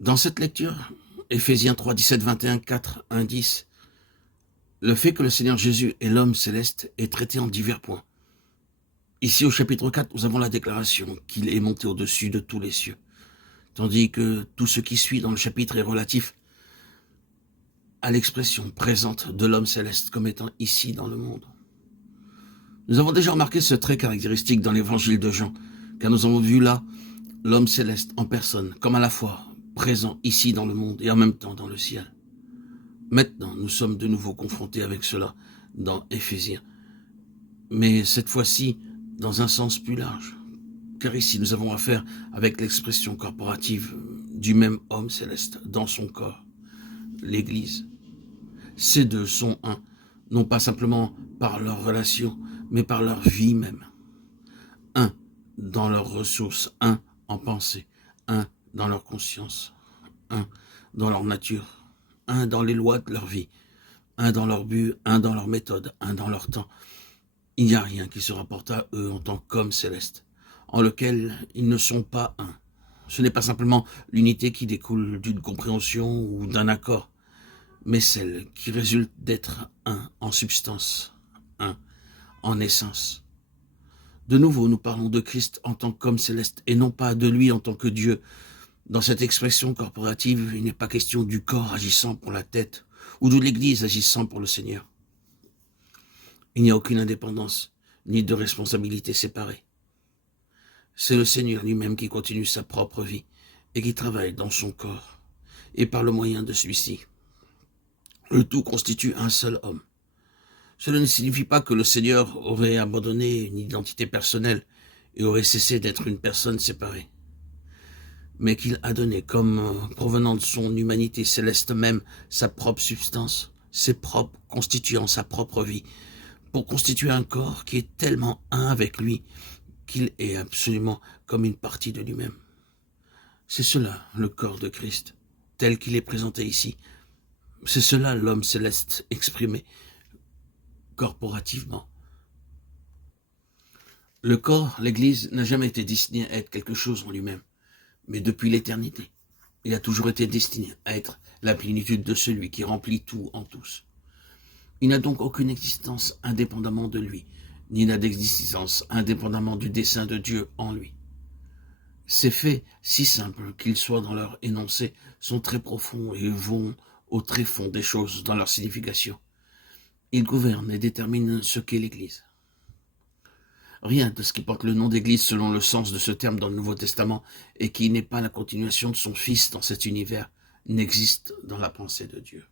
Dans cette lecture, Éphésiens 3, 17, 21, 4, 1, 10, le fait que le Seigneur Jésus est l'homme céleste est traité en divers points. Ici, au chapitre 4, nous avons la déclaration qu'il est monté au-dessus de tous les cieux, tandis que tout ce qui suit dans le chapitre est relatif à l'expression présente de l'homme céleste comme étant ici dans le monde. Nous avons déjà remarqué ce trait caractéristique dans l'évangile de Jean, car nous avons vu là l'homme céleste en personne, comme à la fois présent ici dans le monde et en même temps dans le ciel. Maintenant, nous sommes de nouveau confrontés avec cela dans Éphésiens, mais cette fois-ci dans un sens plus large, car ici nous avons affaire avec l'expression corporative du même homme céleste dans son corps, l'Église. Ces deux sont un, non pas simplement par leur relation, mais par leur vie même. Un dans leurs ressources, un en pensée, un dans leur conscience, un dans leur nature, un dans les lois de leur vie, un dans leur but, un dans leur méthode, un dans leur temps. Il n'y a rien qui se rapporte à eux en tant qu'hommes célestes, en lequel ils ne sont pas un. Ce n'est pas simplement l'unité qui découle d'une compréhension ou d'un accord, mais celle qui résulte d'être un en substance, un en essence. De nouveau, nous parlons de Christ en tant qu'homme céleste et non pas de lui en tant que Dieu. Dans cette expression corporative, il n'est pas question du corps agissant pour la tête ou de l'Église agissant pour le Seigneur. Il n'y a aucune indépendance ni de responsabilité séparée. C'est le Seigneur lui-même qui continue sa propre vie et qui travaille dans son corps et par le moyen de celui-ci. Le tout constitue un seul homme. Cela ne signifie pas que le Seigneur aurait abandonné une identité personnelle et aurait cessé d'être une personne séparée, mais qu'il a donné comme provenant de son humanité céleste même sa propre substance, ses propres constituant sa propre vie, pour constituer un corps qui est tellement un avec lui qu'il est absolument comme une partie de lui-même. C'est cela le corps de Christ, tel qu'il est présenté ici. C'est cela l'homme céleste exprimé corporativement. Le corps, l'Église, n'a jamais été destiné à être quelque chose en lui-même, mais depuis l'éternité, il a toujours été destiné à être la plénitude de celui qui remplit tout en tous. Il n'a donc aucune existence indépendamment de lui, ni n'a d'existence indépendamment du dessein de Dieu en lui. Ces faits, si simples qu'ils soient dans leur énoncé, sont très profonds et vont au tréfonds des choses dans leur signification. Ils gouvernent et déterminent ce qu'est l'Église. Rien de ce qui porte le nom d'Église selon le sens de ce terme dans le Nouveau Testament et qui n'est pas la continuation de son Fils dans cet univers n'existe dans la pensée de Dieu.